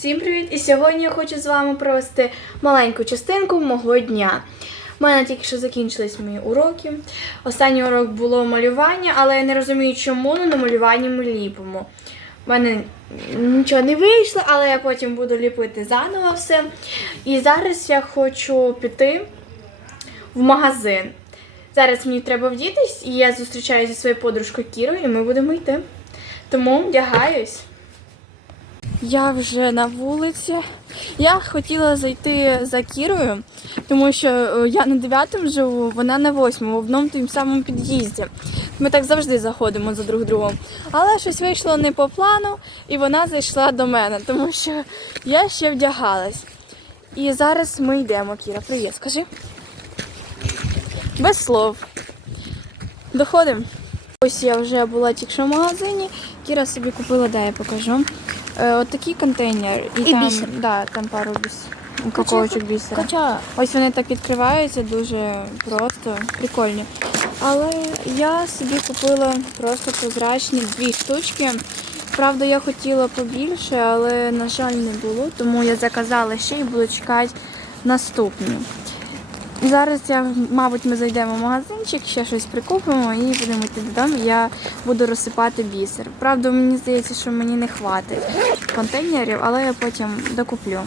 Всім привіт! І сьогодні я хочу з вами провести маленьку частинку мого дня. У мене тільки що закінчились мої уроки. Останній урок було малювання, але я не розумію, чому на малюванні ми ліпимо. У мене нічого не вийшло, але я потім буду ліпити заново все. І зараз я хочу піти в магазин. Зараз мені треба вдітись, і я зустрічаюся зі своєю подружкою Кірою, і ми будемо йти. Тому вдягаюсь. Я вже на вулиці. Я хотіла зайти за Кірою, тому що е, я на 9 живу, вона на 8 в одному тим самому під'їзді. Ми так завжди заходимо за друг другом. Але щось вийшло не по плану, і вона зайшла до мене, тому що я ще вдягалась. І зараз ми йдемо, Кіра. Привіт, скажи. Без слов. Доходимо. Ось я вже була тільки що в магазині. Кіра собі купила, дай я покажу. Е, от такий контейнер. І, І там, бісер. Да, там пару біс... упаковочок бісера. Хоча Ось вони так відкриваються дуже просто, прикольні. Але я собі купила просто прозрачні дві штучки. Правда, я хотіла побільше, але, на жаль, не було, тому я заказала ще і буду чекати наступні. Зараз я, мабуть, ми зайдемо в магазинчик, ще щось прикупимо і будемо йти додому. Я буду розсипати бісер. Правда, мені здається, що мені не хватить контейнерів, але я потім докуплю.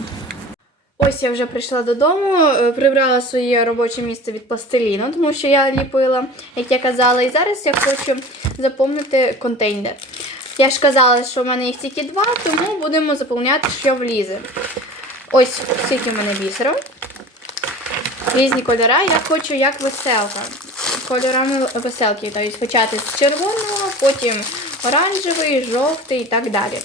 Ось я вже прийшла додому, е, прибрала своє робоче місце від пластиліну, тому що я ліпила, як я казала, і зараз я хочу заповнити контейнер. Я ж казала, що в мене їх тільки два, тому будемо заповняти, що влізе. Ось скільки в мене бісеру. Різні кольори. Я хочу як веселка. Кольорами веселки. Тобто почати з червоного, потім оранжевий, жовтий і так далі.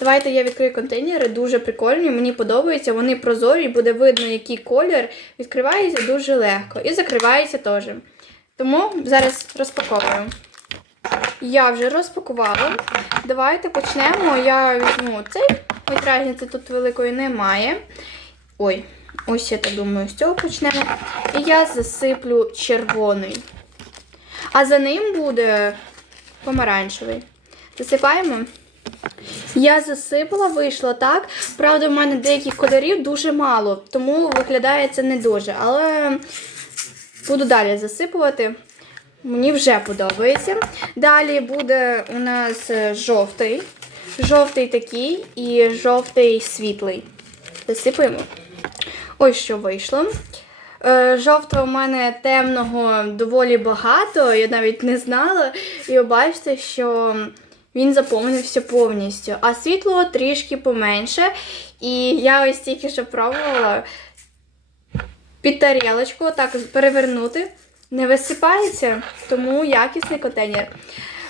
Давайте я відкрию контейнери, дуже прикольні, мені подобаються, вони прозорі, буде видно, який колір. Відкривається дуже легко і закривається теж. Тому зараз розпаковую. Я вже розпакувала. Давайте почнемо. Я візьму цей. Ось різниці тут великої немає. Ой, ось я так думаю, з цього почнемо. І я засиплю червоний. А за ним буде помаранчевий. Засипаємо. Я засипала, вийшло так. Правда, в мене деяких кольорів дуже мало, тому виглядає це не дуже. Але буду далі засипувати. Мені вже подобається. Далі буде у нас е, жовтий. Жовтий такий і жовтий світлий. Засипаємо. Ось що вийшло. Е, Жовтого у мене темного доволі багато, я навіть не знала. І ви бачите, що він заповнився повністю. А світло трішки поменше. І я ось тільки що пробувала під тарілочку так перевернути. Не висипається, тому якісний контейнер.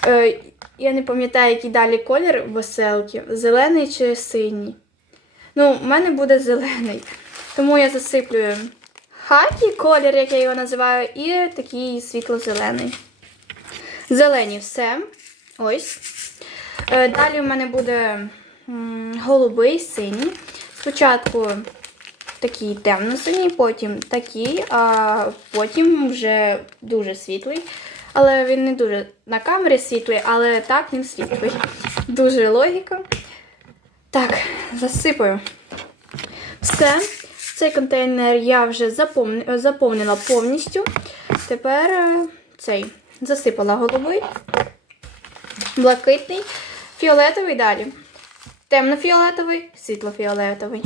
Е, я не пам'ятаю, який далі колір веселки. Зелений чи синій. Ну, в мене буде зелений. Тому я засиплю хакі, колір, як я його називаю, і такий світло-зелений. Зелені все. Ось. Е, Далі в мене буде голубий, синій. Спочатку такий темно-синій, потім такий, а потім вже дуже світлий. Але він не дуже на камері світлий, але так він світлий. Дуже логіка. Так, засипаю. Все. Цей контейнер я вже заповнила повністю. Тепер е, цей засипала голубий, блакитний, фіолетовий далі. Темно-фіолетовий, світло-фіолетовий.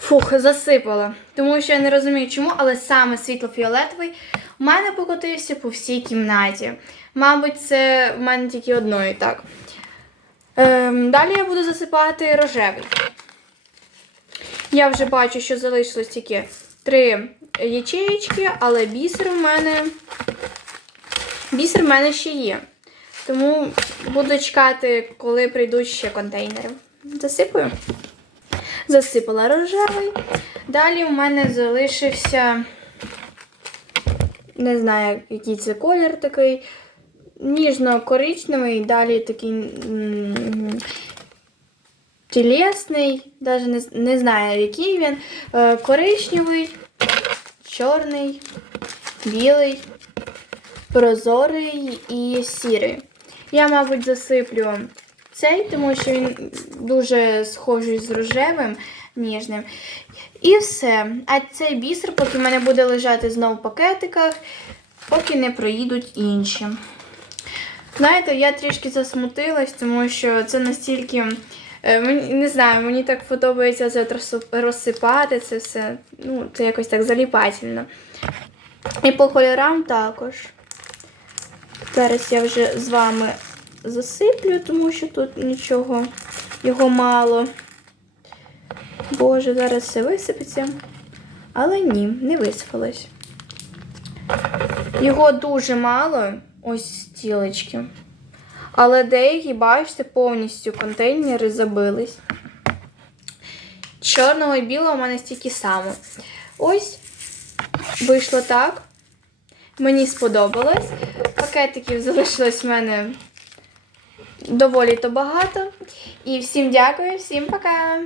Фух, засипала. Тому що я не розумію чому, але саме світло-фіолетовий у мене покотився по всій кімнаті. Мабуть, це в мене тільки одної так. Ем, далі я буду засипати рожевий. Я вже бачу, що залишилось тільки три ячеїчки, але бісер у мене. Бісер в мене ще є. Тому буду чекати, коли прийдуть ще контейнери. Засипаю. Засипала рожевий. Далі у мене залишився. Не знаю, який це колір такий. Ніжно-коричневий, далі такий тілесний, навіть не, не знаю, який він. Е, коричневий, чорний, білий, прозорий і сірий. Я, мабуть, засиплю цей, тому що він дуже схожий з рожевим ніжним. І все. А цей бісер, поки в мене буде лежати знову в пакетиках, поки не проїдуть інші. Знаєте, я трішки засмутилась, тому що це настільки. Е, Мені не знаю, мені так подобається це розсипати це все. Ну, це якось так заліпательно. І по кольорам також. Зараз я вже з вами засиплю, тому що тут нічого його мало. Боже, зараз все висипеться. Але ні, не висипалось. Його дуже мало, ось стілечки. Але деякі, бачите, повністю контейнери забились. Чорного і білого у мене стільки само. Ось вийшло так. Мені сподобалось. Пакетиків залишилось в мене доволі то багато. І всім дякую, всім пока!